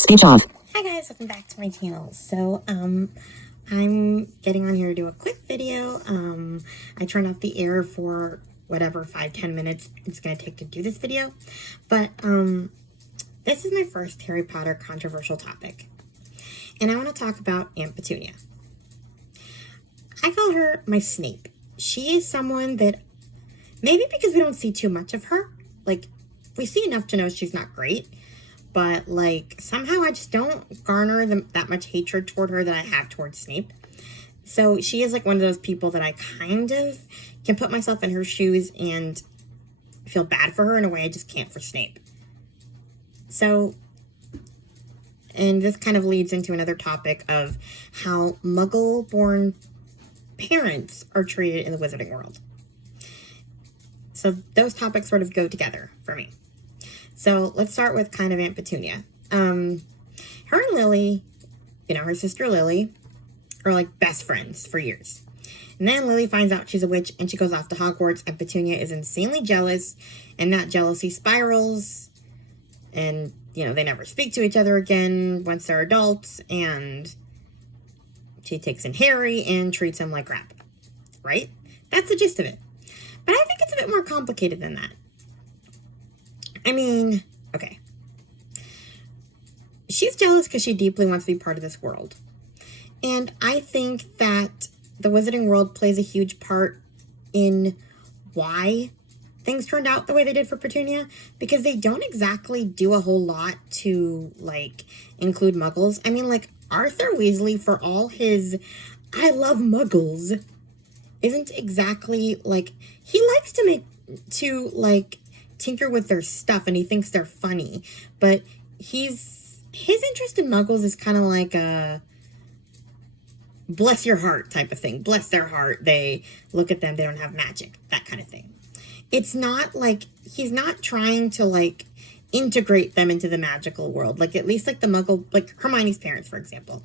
Speech off. Hi guys, welcome back to my channel. So, I'm getting on here to do a quick video. I turned off the air for whatever, 5-10 minutes it's gonna take to do this video. But, this is my first Harry Potter controversial topic. And I want to talk about Aunt Petunia. I call her my Snape. She is someone that, maybe because we don't see too much of her, like, we see enough to know she's not great, but, like, somehow I just don't garner that much hatred toward her that I have towards Snape. So she is, like, one of those people that I kind of can put myself in her shoes and feel bad for her in a way I just can't for Snape. So, and this kind of leads into another topic of how Muggle-born parents are treated in the wizarding world. So those topics sort of go together for me. So let's start with kind of Aunt Petunia. Her and Lily, her sister Lily, are like best friends for years. And then Lily finds out she's a witch and she goes off to Hogwarts, and Petunia is insanely jealous, and that jealousy spirals, and, they never speak to each other again once they're adults, and she takes in Harry and treats him like crap, right? That's the gist of it. But I think it's a bit more complicated than that. I mean, okay. She's jealous because she deeply wants to be part of this world. And I think that the wizarding world plays a huge part in why things turned out the way they did for Petunia, because they don't exactly do a whole lot to, include Muggles. I mean, Arthur Weasley, for all his I love Muggles, isn't exactly, he likes to tinker with their stuff, and he thinks they're funny, but his interest in Muggles is kind of like a bless your heart type of thing. Bless their heart. They look at them, they don't have magic, that kind of thing. It's not he's not trying to integrate them into the magical world, at least the Muggle, Hermione's parents, for example.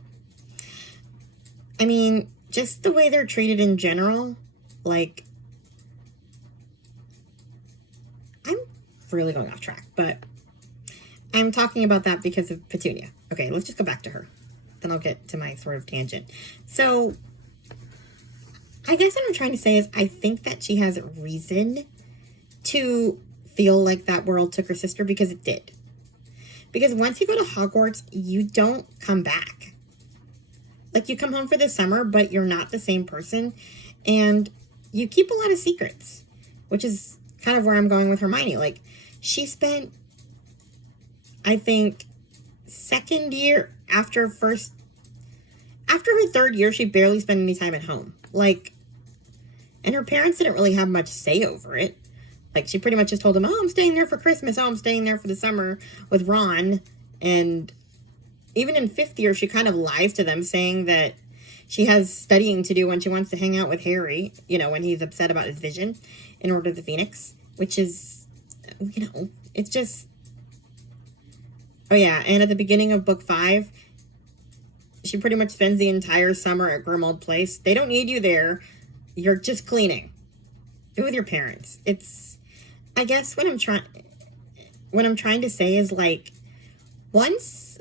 I mean, just the way they're treated in general, I'm really going off track, but I'm talking about that because of Petunia. Okay, let's just go back to her. Then I'll get to my sort of tangent. So, I guess what I'm trying to say is I think that she has reason to feel like that world took her sister, because it did. Because once you go to Hogwarts, you don't come back. You come home for the summer, but you're not the same person, and you keep a lot of secrets, which is kind of where I'm going with Hermione. She spent, I think, second year after her third year, she barely spent any time at home. And her parents didn't really have much say over it. She pretty much just told them, oh, I'm staying there for Christmas. Oh, I'm staying there for the summer with Ron. And even in fifth year, she kind of lies to them, saying that she has studying to do when she wants to hang out with Harry, when he's upset about his vision in Order of the Phoenix, which is, it's just... Oh, yeah, and at the beginning of book 5, she pretty much spends the entire summer at Grimmauld Place. They don't need you there. You're just cleaning. Be with your parents. It's... I guess what I'm trying to say is, once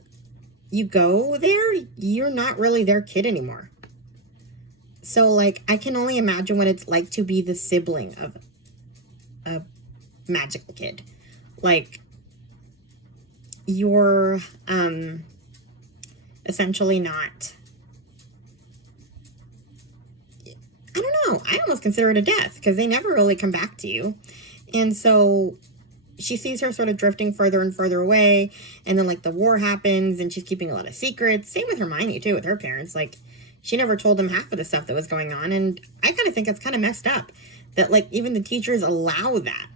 you go there, you're not really their kid anymore. So, I can only imagine what it's like to be the sibling of a magical kid. You're, essentially not... I don't know. I almost consider it a death, because they never really come back to you. And so she sees her sort of drifting further and further away. And then, the war happens, and she's keeping a lot of secrets. Same with Hermione, too, with her parents. She never told them half of the stuff that was going on. And I kind of think that's kind of messed up. That, even the teachers allow that.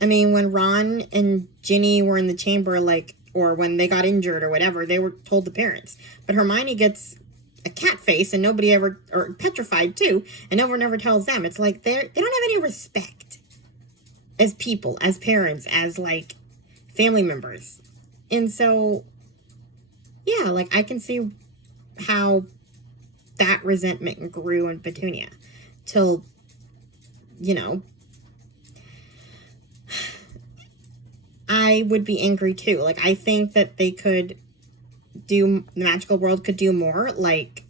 I mean, when Ron and Ginny were in the chamber, or when they got injured or whatever, they were told the parents. But Hermione gets a cat face, and nobody ever, or petrified too, and no one ever tells them. It's they don't have any respect as people, as parents, as family members. And so, yeah, I can see how that resentment grew in Petunia till, I would be angry too. Like, I think that they could the magical world could do more. Like,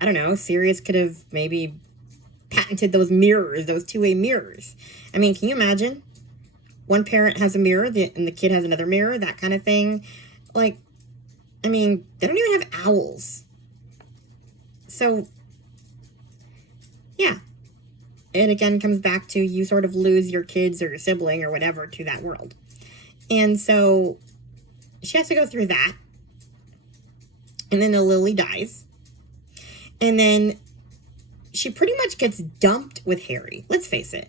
I don't know, Sirius could have maybe patented those mirrors, those two-way mirrors. I mean, can you imagine? One parent has a mirror and the kid has another mirror, that kind of thing. Like, I mean, they don't even have owls. So, yeah. It again comes back to you sort of lose your kids or your sibling or whatever to that world. And so she has to go through that. And then the Lily dies. And then she pretty much gets dumped with Harry. Let's face it.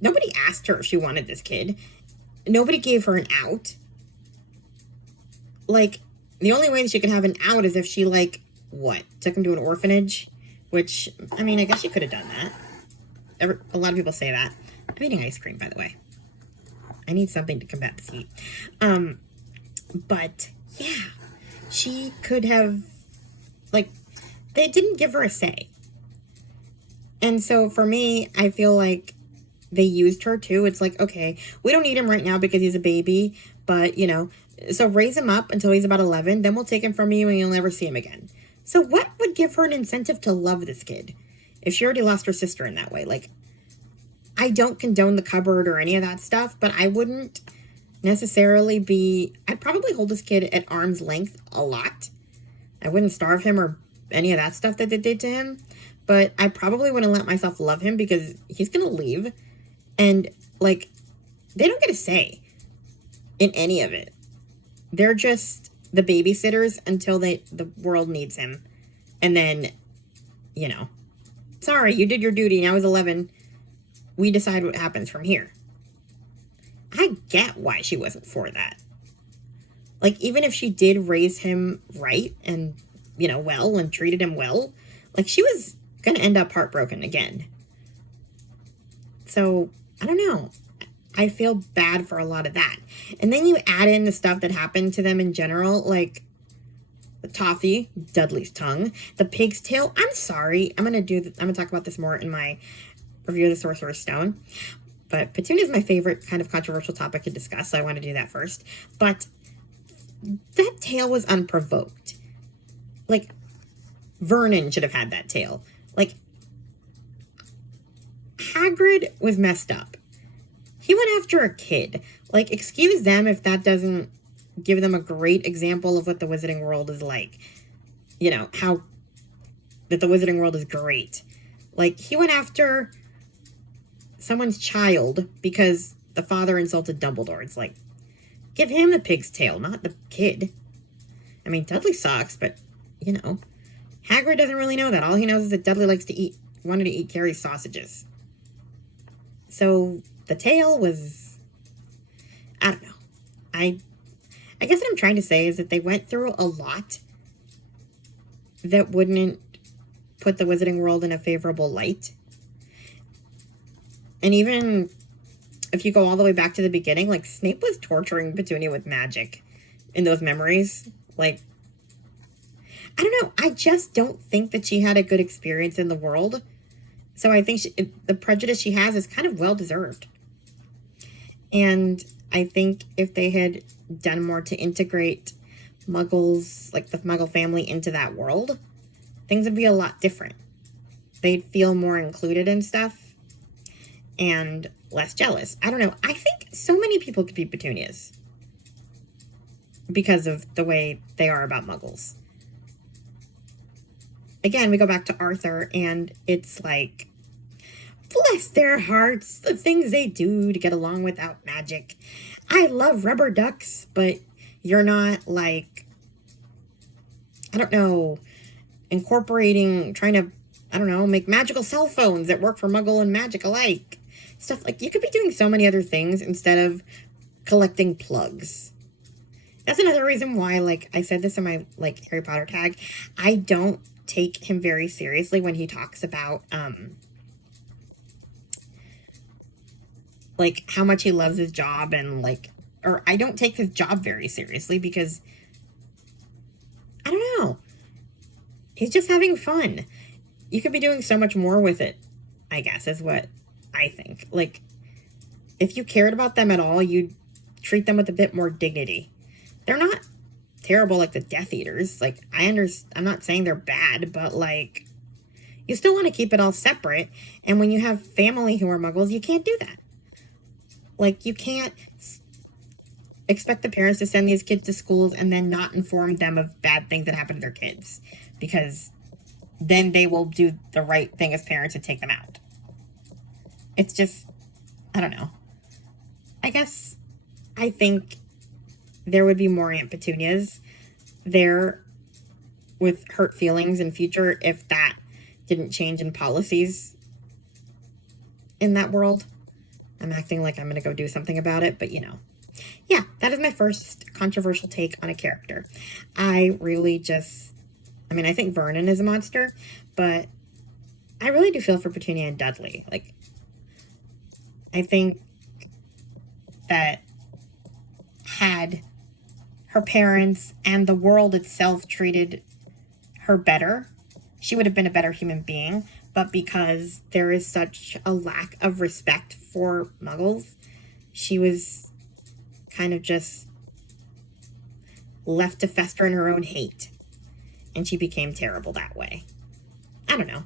Nobody asked her if she wanted this kid. Nobody gave her an out. Like, the only way that she could have an out is if she, like, what? Took him to an orphanage? Which, I mean, I guess she could have done that. A lot of people say that. I'm eating ice cream, by the way. I need something to combat this heat. But, yeah. She could have, like, they didn't give her a say. And so, for me, I feel like they used her, too. It's like, okay, we don't need him right now because he's a baby. But, you know, so raise him up until he's about 11. Then we'll take him from you and you'll never see him again. So what would give her an incentive to love this kid if she already lost her sister in that way? Like, I don't condone the cupboard or any of that stuff, but I wouldn't necessarily be... I'd probably hold this kid at arm's length a lot. I wouldn't starve him or any of that stuff that they did to him. But I probably wouldn't let myself love him because he's going to leave. And, like, they don't get a say in any of it. They're just the babysitters until the world needs him. And then, you know, sorry, you did your duty. Now he's 11. We decide what happens from here. I get why she wasn't for that. Like, even if she did raise him right and, you know, well and treated him well, like, she was going to end up heartbroken again. So, I don't know. I feel bad for a lot of that. And then you add in the stuff that happened to them in general, like the toffee, Dudley's tongue, the pig's tail. I'm sorry. I'm going to talk about this more in my review of the Sorcerer's Stone. But Petunia is my favorite kind of controversial topic to discuss, so I want to do that first. But that tail was unprovoked. Like, Vernon should have had that tail. Like, Hagrid was messed up. He went after a kid. Like, excuse them if that doesn't give them a great example of what the Wizarding World is like. You know, how that the Wizarding World is great. Like, he went after someone's child because the father insulted Dumbledore. It's like, give him the pig's tail, not the kid. I mean, Dudley sucks, but, you know, Hagrid doesn't really know that. All he knows is that Dudley wanted to eat Carrie's sausages. So the tail was, I don't know. I guess what I'm trying to say is that they went through a lot that wouldn't put the Wizarding World in a favorable light. And even if you go all the way back to the beginning, like, Snape was torturing Petunia with magic in those memories. Like, I don't know. I just don't think that she had a good experience in the world. So I think the prejudice she has is kind of well-deserved. And I think if they had done more to integrate Muggles, like the Muggle family, into that world, things would be a lot different. They'd feel more included in stuff and less jealous. I don't know. I think so many people could be Petunias because of the way they are about Muggles. Again, we go back to Arthur, and it's like, bless their hearts, the things they do to get along without magic. I love rubber ducks, but you're not, like, I don't know, trying to, I don't know, make magical cell phones that work for Muggle and magic alike. Stuff like, you could be doing so many other things instead of collecting plugs. That's another reason why, like, I said this in my, like, Harry Potter tag, I don't take him very seriously when he talks about, like, how much he loves his job and, like, or I don't take his job very seriously because, I don't know, he's just having fun. You could be doing so much more with it, I guess, is what I think. Like, if you cared about them at all, you'd treat them with a bit more dignity. They're not terrible like the Death Eaters. Like, I'm not saying they're bad, but, like, you still want to keep it all separate. And when you have family who are muggles, you can't do that. Like, you can't expect the parents to send these kids to schools and then not inform them of bad things that happen to their kids. Because then they will do the right thing as parents and take them out. It's just, I don't know. I guess I think there would be more Aunt Petunias there with hurt feelings in future if that didn't change in policies in that world. I'm acting like I'm going to go do something about it, but you know. Yeah, that is my first controversial take on a character. I think Vernon is a monster, but I really do feel for Petunia and Dudley. Like, I think that had her parents and the world itself treated her better, she would have been a better human being. But because there is such a lack of respect for muggles, she was kind of just left to fester in her own hate. And she became terrible that way. I don't know.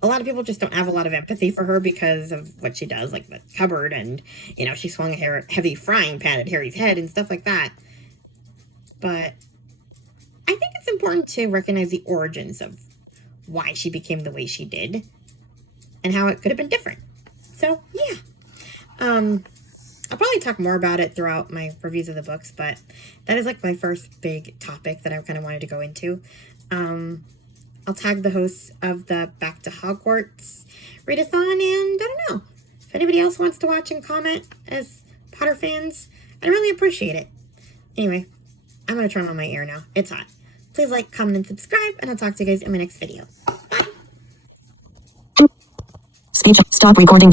A lot of people just don't have a lot of empathy for her because of what she does, like the cupboard, and, you know, she swung a heavy frying pan at Harry's head and stuff like that. But I think it's important to recognize the origins of why she became the way she did and how it could have been different. So, yeah. I'll probably talk more about it throughout my reviews of the books, but that is like my first big topic that I kind of wanted to go into. I'll tag the hosts of the Back to Hogwarts readathon, and I don't know, if anybody else wants to watch and comment as Potter fans, I'd really appreciate it. Anyway, I'm going to turn on my ear now. It's hot. Please like, comment, and subscribe, and I'll talk to you guys in my next video. Bye! Speech. Stop recording.